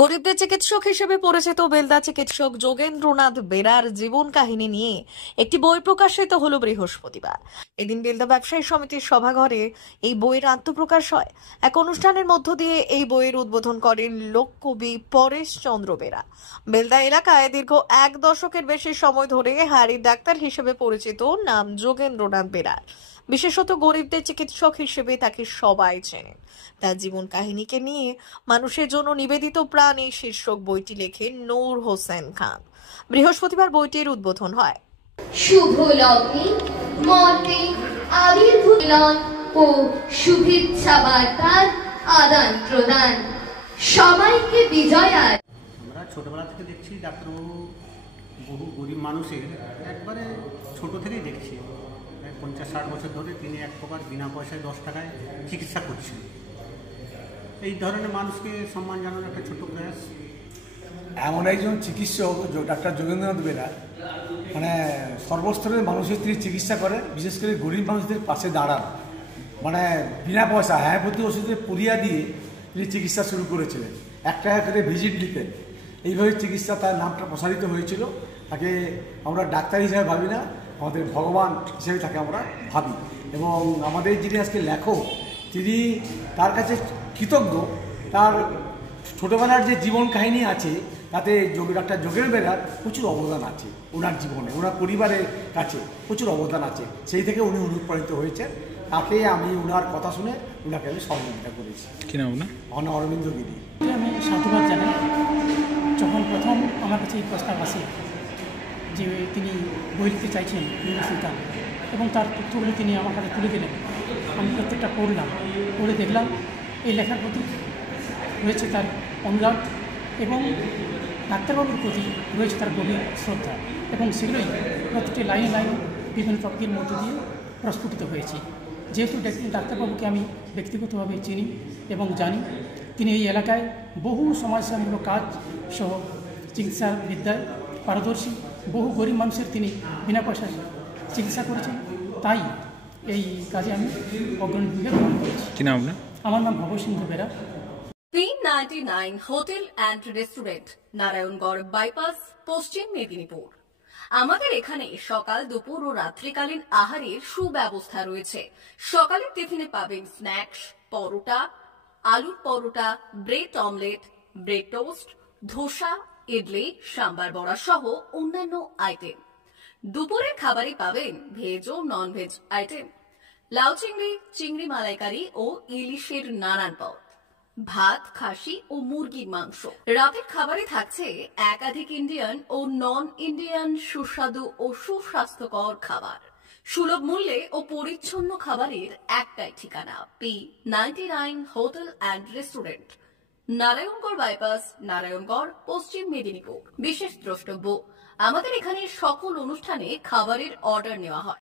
গরিবদের চিকিৎসক হিসেবে পরিচিত বেলদা চিকিৎসক যোগেন্দ্রনাথ বেরার জীবন কাহিনী নিয়ে একটি বই প্রকাশিত হলো বৃহস্পতিবার। এদিন বেলদা ব্যবসায়ী সমিতির সভাঘরে এই বইয়ের আত্মপ্রকাশ হয়। এক অনুষ্ঠানের মধ্য দিয়ে এই বইয়ের উদ্বোধন করেন লোককবি পরেশ চন্দ্র বেরা। বেলদা এলাকায় দীর্ঘ 1 দশকের বেশি সময় ধরে হাড়ির ডাক্তার হিসেবে পরিচিত নাম যোগেন্দ্রনাথ বেরার। বিশেষত গরিবদের চিকিৎসক হিসেবে তাকে সবাই চেনেন। তার জীবন কাহিনীকে নিয়ে মানুষের জন্য নিবেদিত প্রাণ এই শীর্ষক বইটি লেখেন নূর হোসেন খান। বৃহস্পতিবার বইটির উদ্বোধন হয়। শুভ লগ্নে মর্তে আবির্ভূত মিলন ও শুভেচ্ছা বার্তার আদান প্রদান, সবাইকে বিজয়ার। আমরা ছোটবেলা থেকে দেখছি ডাক্তারবাবু বহু গরিব মানুষের একবারে ছোট থেকেই দেখছি 50-60 বছর ধরে তিনি এক প্রকার বিনা পয়সায় 10 টাকায় চিকিৎসা করছেন। এই ধরনের মানুষকে সম্মান জানানোর একটা ছোট প্রয়াস। এমন একজন চিকিৎসক ডাক্তার যোগেন্দ্রনাথ বেরা, মানে সর্বস্তরের মানুষের তিনি চিকিৎসা করেন, বিশেষ করে গরিব মানুষদের পাশে দাঁড়ান, মানে বিনা পয়সা হোমিওপ্যাথি ওষুধের পুরিয়া দিয়ে তিনি চিকিৎসা শুরু করেছিলেন। 1 টাকা করে ভিজিট নিতেন। এইভাবে চিকিৎসা তার নামটা প্রসারিত হয়েছিল। তাকে আমরা ডাক্তার হিসেবে ভাবি না, আমাদের ভগবান হিসেবে তাকে আমরা ভাবি। এবং আমাদের যিনি আজকে লেখক, তিনি তার কাছে কৃতজ্ঞ। তার ছোটোবেলার যে জীবন কাহিনী আছে তাতে ডাক্তার যোগেন্দ্র বেরার প্রচুর অবদান আছে। ওনার জীবনে, ওনার পরিবারের কাছে প্রচুর অবদান আছে। সেই থেকে উনি অনুপ্রাণিত হয়েছেন। তাকে আমি ওনার কথা শুনে ওনাকে আমি সহযোগিতা করেছি। কি নাম না অরবিন্দ গিরি। আমি সাধুবাদ জানাই। যখন প্রথম আমার কাছে এই প্রস্তাব আসে যে তিনি বই লিখতে চাইছেন নুরুল সুলতান, এবং তার তথ্যগুলো তিনি আমার কাছে তুলে দিলেন, আমি প্রত্যেকটা পড়লাম। পড়ে দেখলাম এই লেখার প্রতি রয়েছে তার অনুরাগ এবং ডাক্তারবাবুর প্রতি রয়েছে তার গভীর শ্রদ্ধা, এবং সেগুলোই প্রতিটি লাইন লাইন বিভিন্ন টপিকের মধ্য দিয়ে প্রস্ফুটিত হয়েছে। যেহেতু ডাক্তারবাবুকে আমি ব্যক্তিগতভাবে চিনি এবং জানি, তিনি এই এলাকায় বহু সমাজসেবামূলক কাজ সহ চিকিৎসা বিদ্যায় পারদর্শী। বহু গরিব মানুষের তিনি বিনা পয়সায় চিকিৎসা করেছেন। তাই এই কাজে আমি অগ্রণী ভূমিকা গ্রহণ করেছি। কি নাম না আমার নাম Bhabasindhu Bera. P99 hotel and restaurant, Narayangarh bypass, পশ্চিম মেদিনীপুর। আমাদের এখানে সকাল, দুপুর ও রাত্রিকালীন আহারের সুব্যবস্থা রয়েছে। সকালের টিফিনে পাবেন স্ন্যাক্স, পরোটা, আলুর paratha, bread omelette, bread toast, dosa, idli, sambar vada সহ অন্যান্য আইটেম। দুপুরের খাবারে পাবেন ভেজ ও নন ভেজ আইটেম, লাউ চিংড়ি, চিংড়ি মালাইকারি ও ইলিশের নানান পদ, ভাত, খাসি ও মুরগির মাংস। রাতের খাবারে থাকছে একাধিক ইন্ডিয়ান ও নন ইন্ডিয়ান সুস্বাদু ও সুস্বাস্থ্যকর খাবার। সুলভ মূল্যে ও পরিচ্ছন্ন খাবারের একটাই ঠিকানা, P99 hotel and restaurant, Narayangarh bypass, Narayangarh, পশ্চিম মেদিনীপুর। বিশেষ দ্রষ্টব্য, আমাদের এখানে সকল অনুষ্ঠানে খাবারের অর্ডার নেওয়া হয়।